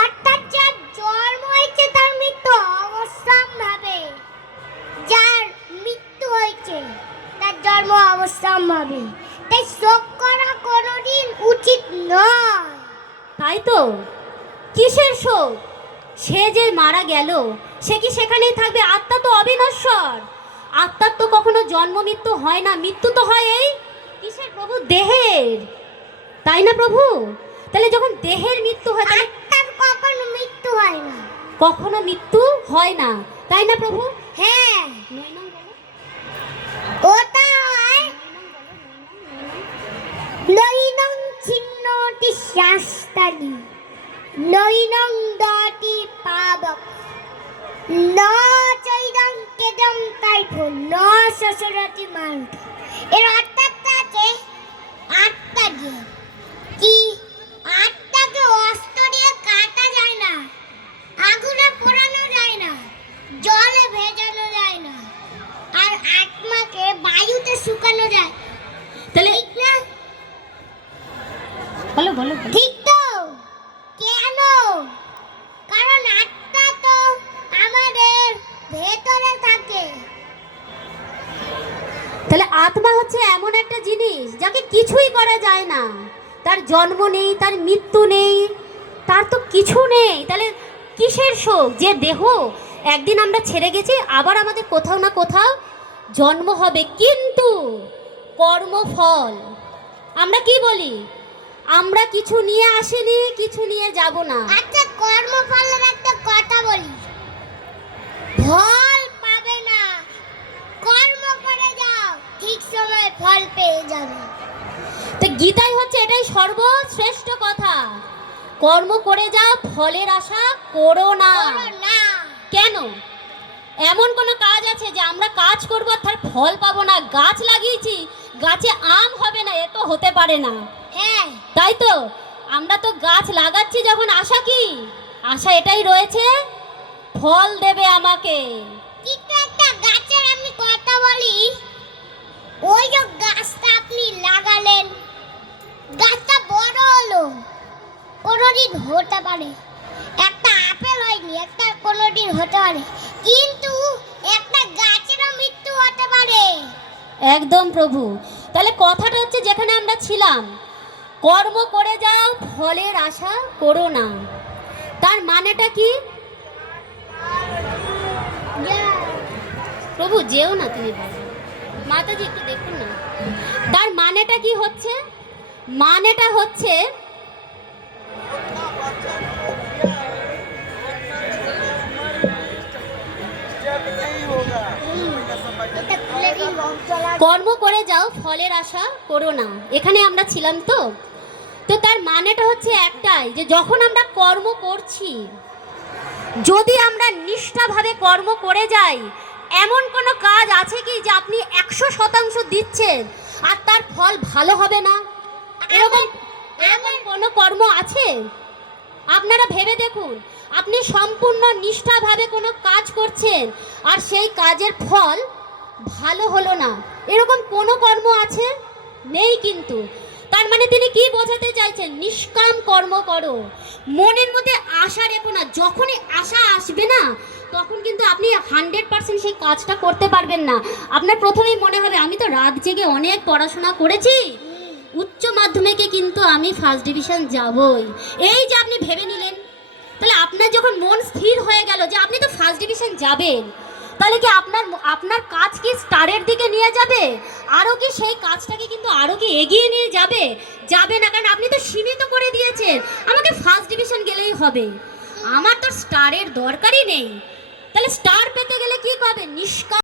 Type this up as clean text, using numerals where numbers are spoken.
অর্থাৎ যার জন্ম হয়েছে তার মৃত্যু অবশ্যম্ভাবী, যার মৃত্যু হয়েছে তার জন্ম অবশ্যম্ভাবী, তাই শোক করা কোনোদিন উচিত নয়। তাই তো, কিসের শোক? সে যে মারা গেল সে কি সেখানেই থাকবে? আত্মা তো অবিনশ্বর, আত্মার তো কখনো জন্ম মৃত্যু হয় না, মৃত্যু তো হয় এই কিসের প্রভু? দেহের, তাই না প্রভু? তাহলে যখন দেহের মৃত্যু হয় তাহলে আত্মার কখনো মৃত্যু হয় না, কখনো মৃত্যু হয় না, তাই না প্রভু? হ্যাঁ ওটা হয় নৈনং ছিন্নতি শাস্তানি নৈনং দতি পাবক ন চৈদং কেদং কাইফ ন সসরতি মান্ত। এর অর্থাৎ আছে আত্মা যে কি আত্মাকে অস্ত্র দিয়ে কাটা যায় না, আগুনে পোড়ানো যায় না, জলে ভেজানো যায় না, আর আত্মাকে বায়ুতে শুকানো যায়। তাহলে ঠিক না? বলো বলো ঠিক তো? কেন? কারণ আত্মা তো আমাদের ভেতরে থাকে। তাহলে আত্মা হচ্ছে এমন একটা জিনিস যাকে কিছুই করা যায় না, তার জন্ম নেই, তার মৃত্যু নেই, তার তো কিছু নেই। তাহলে কিসের শোক? যে দেহ একদিন আমরা ছেড়ে গেছি, আবার আমাদের কোথাও না কোথাও জন্ম হবে, কিন্তু কর্মফল আমরা কি বলি? আমরা কিছু নিয়ে আসিনি, কিছু নিয়ে যাব না। আচ্ছা, কর্মফলের একটা কথা বলি, ফল পাবে না, কর্ম করে যাও, ঠিক সময় ফল পেয়ে যাবে। তো গীতাই হচ্ছে এটাই সর্বশ্রেষ্ঠ কথা, কর্ম করে যাও, ফলের আশা করো না। করো না। কেন? এমন কোনো কাজ আছে যে আমরা কাজ করবো আর তার ফল পাবো না? গাছ লাগিয়েছি, গাছে আম হবে না, এ তো হতে পারে না। হ্যাঁ, তাই তো, আমরা তো গাছ লাগাচ্ছি যখন, আশা কি? আশা এটাই রয়েছে, ফল দেবে আমাকে। কিন্তু একটা গাছের আমি কথা বলি, ওই যে গাছটা আপনি লাগালেন, গাছটা বড় হলো, কোনোদিন হতে পারে একটা আপেল হয়নি, একটা কোনোদিন হতে পারে, কিন্তু একটা গাছেরও মৃত্যু হতে পারে। একদম প্রভু। তাহলে কথাটা হচ্ছে যেখানে আমরা ছিলাম, কর্ম করে যাও, ফলের আশা করো না, তার মানেটা কি? প্রভু যেও না তুমি, বাবা মাতাজি একটু দেখুন না, তার মানেটা কি হচ্ছে? মানেটা হচ্ছে কর্ম করে যাও, ফলের আশা করো না। এখানে আমরা ছিলাম তো, তো তার মানেটা হচ্ছে একটাই, যে যখন আমরা কর্ম করছি, যদি আমরা নিষ্ঠাভাবে কর্ম করে যাই, এমন কোনো কাজ আছে কি যে আপনি 100% দিচ্ছেন আর তার ফল ভালো হবে না? এরকম এমন কোনো কর্ম আছে? আপনারা ভেবে দেখুন, আপনি সম্পূর্ণ নিষ্ঠাভাবে কোনো কাজ করছেন আর সেই কাজের ফল ভালো হলো না, এরকম কোনো কর্ম আছে? নেই। কিন্তু তার মানে তিনি কি বোঝাতে চাইছেন? নিষ্কাম কর্ম করো, মনের মধ্যে আশা রেখো না। যখনই আশা আসবে না, তখন কিন্তু আপনি 100% সেই কাজটা করতে পারবেন না। আপনার প্রথমেই মনে হবে আমি তো রাত জেগে অনেক পড়াশোনা করেছি, উচ্চ মাধ্যমিকে কিন্তু আমি ফার্স্ট ডিভিশন যাবই। এই যে আপনি ভেবে নিলেন, তাহলে আপনার যখন মন স্থির হয়ে গেল যে আপনি তো ফার্স্ট ডিভিশন যাবেন, তাহলে কি আপনার কাজ কি স্টারের দিকে নিয়ে যাবে? আরও কি সেই কাজটাকে কিন্তু আরও কি এগিয়ে নিয়ে যাবে? যাবে না, কারণ আপনি তো সীমিত করে দিয়েছেন আমাকে ফার্স্ট ডিভিশন গেলেই হবে, আমার তো স্টারের দরকারই নেই। তাহলে স্টার পেতে গেলে কি করবে? নিষ্কাম